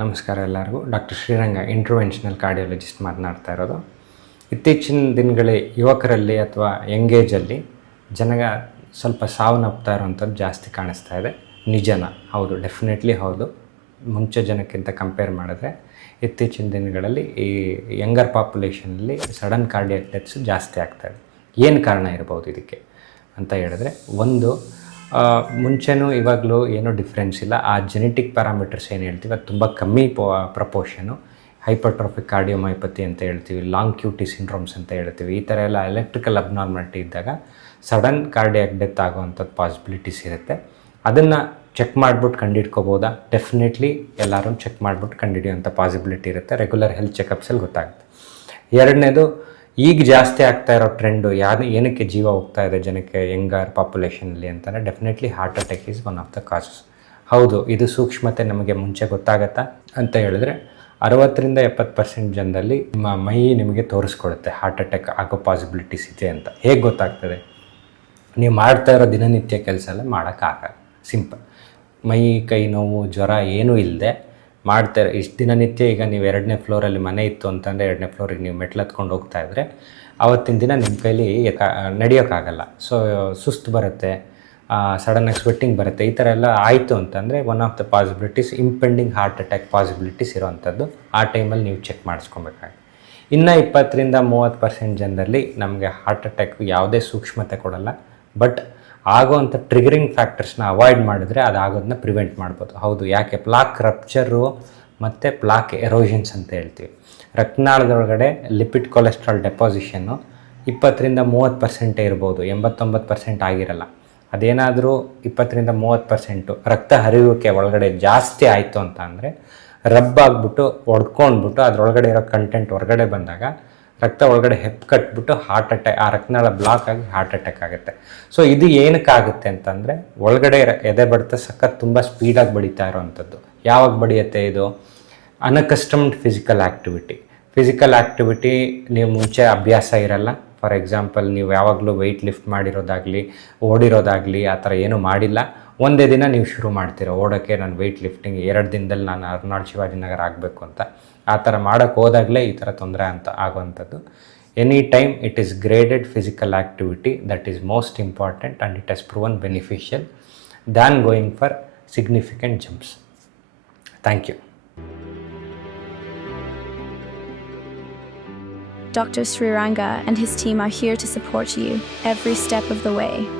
ನಮಸ್ಕಾರ ಎಲ್ಲರಿಗೂ. Doctor Sriranga, interventional cardiologist ಮಾತನಾಡ್ತಾ ಇರೋದು. ಇತ್ತೀಚಿನ ದಿನಗಳಲ್ಲಿ ಯುವಕರಲ್ಲಿ ಅಥವಾ ಯಂಗೇಜಲ್ಲಿ ಜನಗ ಸ್ವಲ್ಪ ಸಾವನ್ನಪ್ತಾ ಇರೋವಂಥದ್ದು ಜಾಸ್ತಿ ಕಾಣಿಸ್ತಾ ಇದೆ. ನಿಜನಾ? ಹೌದು, ಡೆಫಿನೆಟ್ಲಿ ಹೌದು. ಮುಂಚೆ ಜನಕ್ಕಿಂತ ಕಂಪೇರ್ ಮಾಡಿದ್ರೆ ಇತ್ತೀಚಿನ ದಿನಗಳಲ್ಲಿ ಈ ಯಂಗರ್ ಪಾಪ್ಯುಲೇಷನಲ್ಲಿ ಸಡನ್ ಕಾರ್ಡಿಯಾಕ್ ಡೆತ್ಸ್ ಜಾಸ್ತಿ ಆಗ್ತಾಯಿದೆ. ಏನು ಕಾರಣ ಇರ್ಬೋದು ಇದಕ್ಕೆ ಅಂತ ಹೇಳಿದ್ರೆ, ಒಂದು ಮುಂಚೆನೂ ಇವಾಗಲೂ ಏನೂ ಡಿಫ್ರೆನ್ಸ್ ಇಲ್ಲ. ಆ ಜೆನೆಟಿಕ್ ಪ್ಯಾರಾಮೀಟರ್ಸ್ ಏನು ಹೇಳ್ತೀವಿ ಅದು ತುಂಬ ಕಮ್ಮಿ ಪ್ರಪೋರ್ಷನು. ಹೈಪರ್ಟ್ರೋಫಿಕ್ ಕಾರ್ಡಿಯೋಮಯೋಪತಿ ಅಂತ ಹೇಳ್ತೀವಿ, ಲಾಂಗ್ ಕ್ಯೂಟಿ ಸಿಂಡ್ರೋಮ್ಸ್ ಅಂತ ಹೇಳ್ತೀವಿ. ಈ ಥರ ಎಲ್ಲ ಎಲೆಕ್ಟ್ರಿಕಲ್ ಅಬ್ನಾರ್ಮಾಲಿಟಿ ಇದ್ದಾಗ ಸಡನ್ ಕಾರ್ಡಿಯಾಕ್ ಡೆತ್ ಆಗೋವಂಥದ್ದು ಪಾಸಿಬಿಲಿಟೀಸ್ ಇರುತ್ತೆ. ಅದನ್ನು ಚೆಕ್ ಮಾಡಿಬಿಟ್ಟು ಕಂಡುಹಿಡ್ಕೋಬೋದಾ? ಡೆಫಿನೆಟ್ಲಿ ಎಲ್ಲರೂ ಚೆಕ್ ಮಾಡಿಬಿಟ್ಟು ಕಂಡುಹಿಡಿಯೋಂಥ ಪಾಸಿಬಿಲಿಟಿ ಇರುತ್ತೆ. ರೆಗ್ಯುಲರ್ ಹೆಲ್ತ್ ಚೆಕಪ್ಸಲ್ಲಿ ಗೊತ್ತಾಗುತ್ತೆ. ಎರಡನೇದು, ಈಗ ಜಾಸ್ತಿ ಆಗ್ತಾ ಇರೋ ಟ್ರೆಂಡು ಏನಕ್ಕೆ ಜೀವ ಹೋಗ್ತಾ ಇದೆ ಜನಕ್ಕೆ ಯಂಗರ್ ಪಾಪ್ಯುಲೇಷನಲ್ಲಿ ಅಂತಂದರೆ, definitely heart attack is one of the causes. ಹೌದು, ಇದು ಸೂಕ್ಷ್ಮತೆ ನಮಗೆ ಮುಂಚೆ ಗೊತ್ತಾಗತ್ತಾ ಅಂತ ಹೇಳಿದ್ರೆ 60-70% ಜನದಲ್ಲಿ ಮೈ ನಿಮಗೆ ತೋರಿಸ್ಕೊಡುತ್ತೆ ಹಾರ್ಟ್ ಅಟ್ಯಾಕ್ ಆಗೋ ಪಾಸಿಬಿಲಿಟೀಸ್ ಇದೆ ಅಂತ. ಹೇಗೆ ಗೊತ್ತಾಗ್ತದೆ? ನೀವು ಮಾಡ್ತಾ ಇರೋ ದಿನನಿತ್ಯ ಕೆಲಸ ಎಲ್ಲ ಮಾಡೋಕ್ಕಾಗಲ್ಲ. ಸಿಂಪಲ್. ಮೈ ಕೈ ನೋವು ಜ್ವರ ಏನೂ ಇಲ್ಲದೆ ಮಾಡ್ತಾರೆ ಇಷ್ಟು ದಿನನಿತ್ಯ. ಈಗ ನೀವು 2ನೇ ಫ್ಲೋರಲ್ಲಿ ಮನೆ ಇತ್ತು ಅಂತಂದರೆ 2ನೇ ಫ್ಲೋರಿಗೆ ನೀವು ಮೆಟ್ಲು ಹತ್ಕೊಂಡು ಹೋಗ್ತಾ ಇದ್ದರೆ ಆವತ್ತಿನ ದಿನ ನಿಮ್ಮ ಕೈಲಿ ನಡೆಯೋಕ್ಕಾಗಲ್ಲ. ಸೊ ಸುಸ್ತು ಬರುತ್ತೆ, ಸಡನ್ನಾಗಿ ಸ್ವೆಟ್ಟಿಂಗ್ ಬರುತ್ತೆ. ಈ ಥರ ಎಲ್ಲ ಆಯಿತು ಅಂತಂದರೆ one of the possibilities impending heart attack possibilities ಇರೋವಂಥದ್ದು. ಆ ಟೈಮಲ್ಲಿ ನೀವು ಚೆಕ್ ಮಾಡಿಸ್ಕೊಬೇಕಾಗುತ್ತೆ. ಇನ್ನು 20-30% ಜನರಲ್ಲಿ ನಮಗೆ ಹಾರ್ಟ್ ಅಟ್ಯಾಕ್ ಯಾವುದೇ ಸೂಕ್ಷ್ಮತೆ ಕೊಡಲ್ಲ. ಬಟ್ ಆಗೋವಂಥ ಟ್ರಿಗರಿಂಗ್ ಫ್ಯಾಕ್ಟರ್ಸ್ನ ಅವಾಯ್ಡ್ ಮಾಡಿದ್ರೆ ಅದಾಗೋದನ್ನ ಪ್ರಿವೆಂಟ್ ಮಾಡ್ಬೋದು. ಹೌದು, ಯಾಕೆ? ಪ್ಲಾಕ್ ರಪ್ಚರು ಮತ್ತು ಪ್ಲಾಕ್ ಎರೋಷನ್ಸ್ ಅಂತ ಹೇಳ್ತೀವಿ. ರಕ್ತನಾಳದೊಳಗಡೆ ಲಿಪಿಡ್ ಕೊಲೆಸ್ಟ್ರಾಲ್ ಡೆಪಾಸಿಷನ್ನು 20-30% ಇರ್ಬೋದು, 89% ಆಗಿರಲ್ಲ. ಅದೇನಾದರೂ 20-30% ರಕ್ತ ಹರಿಯುವಿಕೆ ಒಳಗಡೆ ಜಾಸ್ತಿ ಆಯಿತು ಅಂತ ಅಂದರೆ ರಬ್ ಆಗಿಬಿಟ್ಟು ಒಡ್ಕೊಂಡ್ಬಿಟ್ಟು ಅದರೊಳಗಡೆ ಇರೋ ಕಂಟೆಂಟ್ ಹೊರಗಡೆ ಬಂದಾಗ ರಕ್ತ ಒಳಗಡೆ ಕಟ್ಬಿಟ್ಟು ಹಾರ್ಟ್ ಅಟ್ಯಾಕ್, ಆ ರಕ್ತನಾಳ ಬ್ಲಾಕ್ ಆಗಿ ಹಾರ್ಟ್ ಅಟ್ಯಾಕ್ ಆಗುತ್ತೆ. ಸೊ ಇದು ಏನಕ್ಕಾಗುತ್ತೆ ಅಂತಂದರೆ, ಒಳಗಡೆ ಎದೆ ಬಡಿತ ಸಖತ್ ತುಂಬ ಸ್ಪೀಡಾಗಿ ಬಡಿತಾ ಇರೋವಂಥದ್ದು. ಯಾವಾಗ ಬಡಿಯುತ್ತೆ ಇದು? ಅನ್ಅಕಸ್ಟಮ್ಡ್ ಫಿಸಿಕಲ್ ಆ್ಯಕ್ಟಿವಿಟಿ ನೀವು ಮುಂಚೆ ಅಭ್ಯಾಸ ಇರಲ್ಲ. ಫಾರ್ ಎಕ್ಸಾಂಪಲ್, ನೀವು ಯಾವಾಗಲೂ ವೆಯ್ಟ್ ಲಿಫ್ಟ್ ಮಾಡಿರೋದಾಗಲಿ ಓಡಿರೋದಾಗಲಿ ಆ ಥರ ಏನೂ ಮಾಡಿಲ್ಲ. ಒಂದೇ ದಿನ ನೀವು ಶುರು ಮಾಡ್ತೀರ ಓಡೋಕ್ಕೆ, ನಾನು ವೆಯ್ಟ್ ಲಿಫ್ಟಿಂಗ್ 2 ದಿನದಲ್ಲಿ ನಾನು ಅರ್ನಾಲ್ಡ್ ಶಿವಾಜಿನಗರ ಆಗಬೇಕು ಅಂತ. ಆ ಥರ ಮಾಡೋಕ್ಕೆ ಹೋದಾಗಲೇ ಈ ಥರ ತೊಂದರೆ ಅಂತ ಆಗುವಂಥದ್ದು. Any time it is graded physical activity that is most important and it has proven beneficial than going for significant jumps. Thank you. Dr. Sriranga and his team are here to support you every step of the way.